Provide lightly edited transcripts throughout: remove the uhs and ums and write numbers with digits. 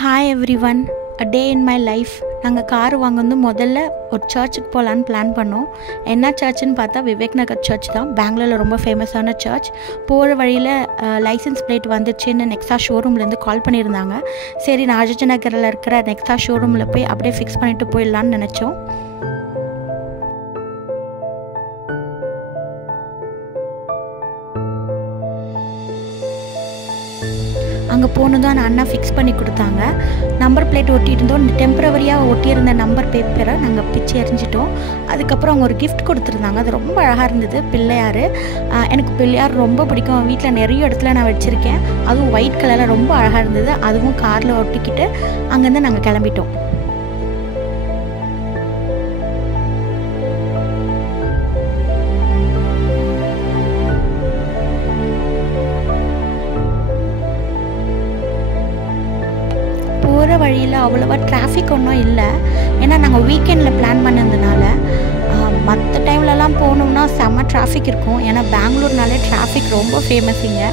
Hi everyone, a day in my life. நாங்கள் car வாங்குறது முதல்ல ஒரு சர்ச்சுக்கு போகலான்னு பிளான் பண்ணோம். என்ன சர்ச்சுன்னு பார்த்தா விவேக் நகர் சர்ச் தான். பெங்களூரில் ரொம்ப ஃபேமஸான சர்ச். போகிற வழியில் லைசன்ஸ் பிளேட் வந்துச்சுன்னு நெக்ஸா ஷோரூம்லேருந்து கால் பண்ணியிருந்தாங்க. சரி, ராஜாஜி நகரில் இருக்கிற நெக்ஸா ஷோரூமில் போய் அப்படியே ஃபிக்ஸ் பண்ணிவிட்டு போயிடலான்னு நினச்சோம். அங்கே போனதும் அந்த அண்ணா ஃபிக்ஸ் பண்ணி கொடுத்தாங்க. நம்பர் பிளேட் ஒட்டியிருந்தோம். டெம்பரவரியாக ஒட்டியிருந்த நம்பர் பேப்பரை நாங்கள் பிச்சு எறிஞ்சிட்டோம். அதுக்கப்புறம் அவங்க ஒரு கிஃப்ட் கொடுத்துருந்தாங்க. அது ரொம்ப அழகாக இருந்தது. பிள்ளையார். எனக்கு பிள்ளையார் ரொம்ப பிடிக்கும். வீட்டில் நிறைய இடத்துல நான் வச்சுருக்கேன். அதுவும் ஒயிட் கலரில் ரொம்ப அழகாக இருந்தது. அதுவும் காரில் ஒட்டிக்கிட்டு அங்கேருந்து நாங்கள் கிளம்பிட்டோம். போகிற வழியில் அவ்வளோவா டிராஃபிக் ஒன்றும் இல்லை. ஏன்னா நாங்கள் வீக்கெண்டில் பிளான் பண்ணதுனால. மற்ற டைம்லலாம் போனோம்னா செம்ம டிராஃபிக் இருக்கும். ஏன்னா பெங்களூர்னாலே டிராஃபிக் ரொம்ப ஃபேமஸ் இங்கே.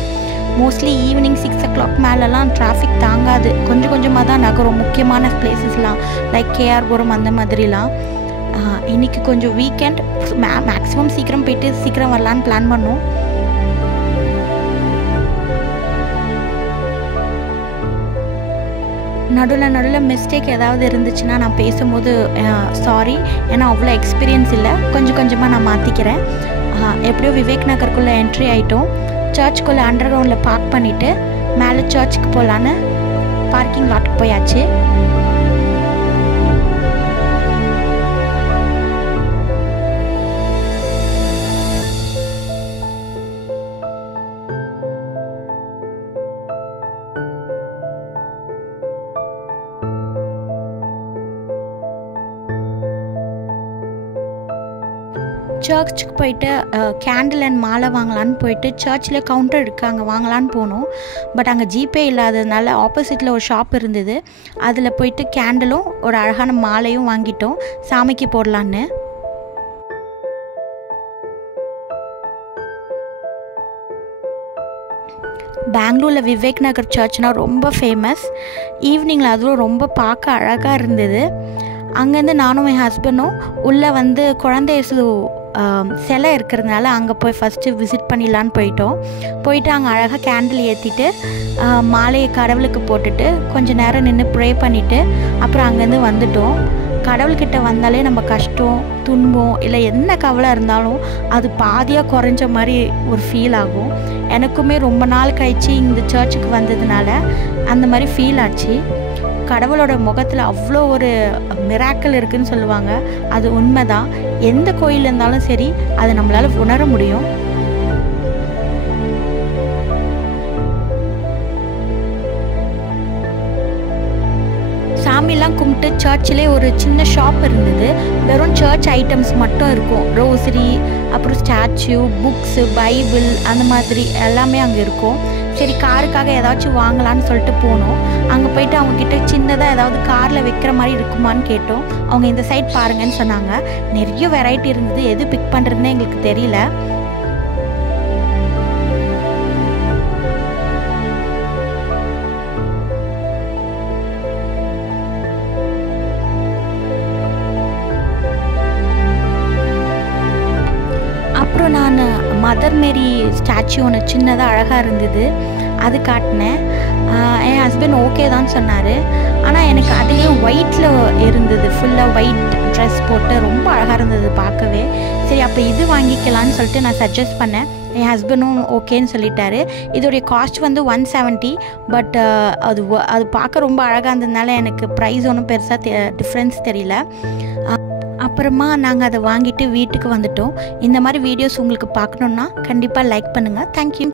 மோஸ்ட்லி ஈவினிங் 6 o'clock மேலெலாம் டிராஃபிக் தாங்காது. கொஞ்சம் கொஞ்சமாக தான் நகரும். முக்கியமான பிளேசஸ்லாம் லைக் கேஆர்புரம் அந்த மாதிரிலாம். இன்றைக்கி கொஞ்சம் வீக்கெண்ட், மேக்ஸிமம் சீக்கிரம் போயிட்டு சீக்கிரம் வரலான்னு பிளான் பண்ணோம். நடுவில் மிஸ்டேக் ஏதாவது இருந்துச்சுன்னா நான் பேசும்போது சாரி. ஏன்னா அவ்வளோ எக்ஸ்பீரியன்ஸ் இல்லை. கொஞ்சம் கொஞ்சமாக நான் மாற்றிக்கிறேன். எப்படியோ விவேக் நகருக்குள்ளே என்ட்ரி ஆகிட்டோம். சர்ச்சுக்குள்ளே அண்டர் கிரவுண்டில் பார்க் பண்ணிவிட்டு மேலே சர்ச்சுக்கு போகலான்னு பார்க்கிங் லாட்டுக்கு போயாச்சு. சர்ச்சுக்கு போயிட்டு கேண்டில் அண்ட் மாலை வாங்கலான்னு போயிட்டு சர்ச்சில் கவுண்டர் இருக்காங்க, வாங்கலான்னு போனோம். பட் அங்கே ஜிபே இல்லாததுனால ஆப்போசிட்டில் ஒரு ஷாப் இருந்தது. அதில் போயிட்டு கேண்டிலும் ஒரு அழகான மாலையும் வாங்கிட்டோம் சாமிக்கு போடலான்னு. பெங்களூரில் விவேக் நகர் சர்ச்னால் ரொம்ப ஃபேமஸ். ஈவினிங்கில் அதுவும் ரொம்ப பார்க்க அழகாக இருந்தது. அங்கேருந்து நானும் என் ஹஸ்பண்டும் உள்ளே வந்து குழந்தை இயேசு சிலை இருக்கிறதுனால அங்கே போய் ஃபஸ்ட்டு விசிட் பண்ணிடலான்னு போயிட்டு அங்கே அழகாக கேண்டில் ஏற்றிட்டு மாலையை கடவுளுக்கு போட்டுட்டு கொஞ்சம் நேரம் நின்று ப்ரே பண்ணிவிட்டு அப்புறம் அங்கேருந்து வந்துட்டோம். கடவுள்கிட்ட வந்தாலே நம்ம கஷ்டம், துன்பம் இல்லை என்ன கவலை இருந்தாலும் அது பாதியாக குறைஞ்ச மாதிரி ஒரு ஃபீல் ஆகும். எனக்குமே ரொம்ப நாள் கழித்து இந்த சர்ச்சுக்கு வந்ததுனால அந்த மாதிரி ஃபீல் ஆச்சு. கடவுளோட முகத்தில் அவ்வளோ ஒரு மிராக்கிள் இருக்குதுன்னு சொல்லுவாங்க. அது உண்மைதான். எந்த கோயில் இருந்தாலும் சரி, அதை நம்மளால் உணர முடியும். சாமிலாம் கும்பிட்டு சர்ச்சிலே ஒரு சின்ன ஷாப் இருந்தது. வெறும் சர்ச் ஐட்டம்ஸ் மட்டும் இருக்கும். ரோசரி, அப்புறம் ஸ்டாச்சு, புக்ஸு, பைபிள் அந்த மாதிரி எல்லாமே அங்கே இருக்கும். சரி, காருக்காக ஏதாச்சும் வாங்கலான்னு சொல்லிட்டு போனோம். அங்கே போயிட்டு அவங்கக்கிட்ட சின்னதாக ஏதாவது காரில் வைக்கிற மாதிரி இருக்குமான்னு கேட்டோம். அவங்க இந்த சைட் பாருங்கன்னு சொன்னாங்க. நிறைய வெரைட்டி இருந்தது. எது பிக் பண்ணுறதுன்னு எங்களுக்கு தெரியல. அப்புறம் நான் மதர் மேரி ஸ்டாச்சு ஒன்று சின்னதாக அழகாக இருந்தது, அது காட்டினேன். என் ஹஸ்பண்ட் ஓகே தான் சொன்னார். ஆனால் எனக்கு அதுலேயும் ஒயிட்டில் இருந்தது. ஃபுல்லாக ஒயிட் ட்ரெஸ் போட்டு ரொம்ப அழகாக இருந்தது பார்க்கவே. சரி, அப்போ இது வாங்கிக்கலான்னு சொல்லிட்டு நான் சஜஸ்ட் பண்ணேன். என் ஹஸ்பண்டும் ஓகேன்னு சொல்லிட்டாரு. இதோடைய காஸ்ட் வந்து 170. பட் அது பார்க்க ரொம்ப அழகாக இருந்ததுனால எனக்கு ப்ரைஸ் ஒன்றும் பெருசாக டிஃப்ரென்ஸ் தெரியல. அப்புறமா நாங்கள் அதை வாங்கிட்டு வீட்டுக்கு வந்துட்டோம். இந்த மாதிரி வீடியோஸ் உங்களுக்கு பார்க்கணுன்னா கண்டிப்பாக லைக் பண்ணுங்கள். தேங்க்யூ.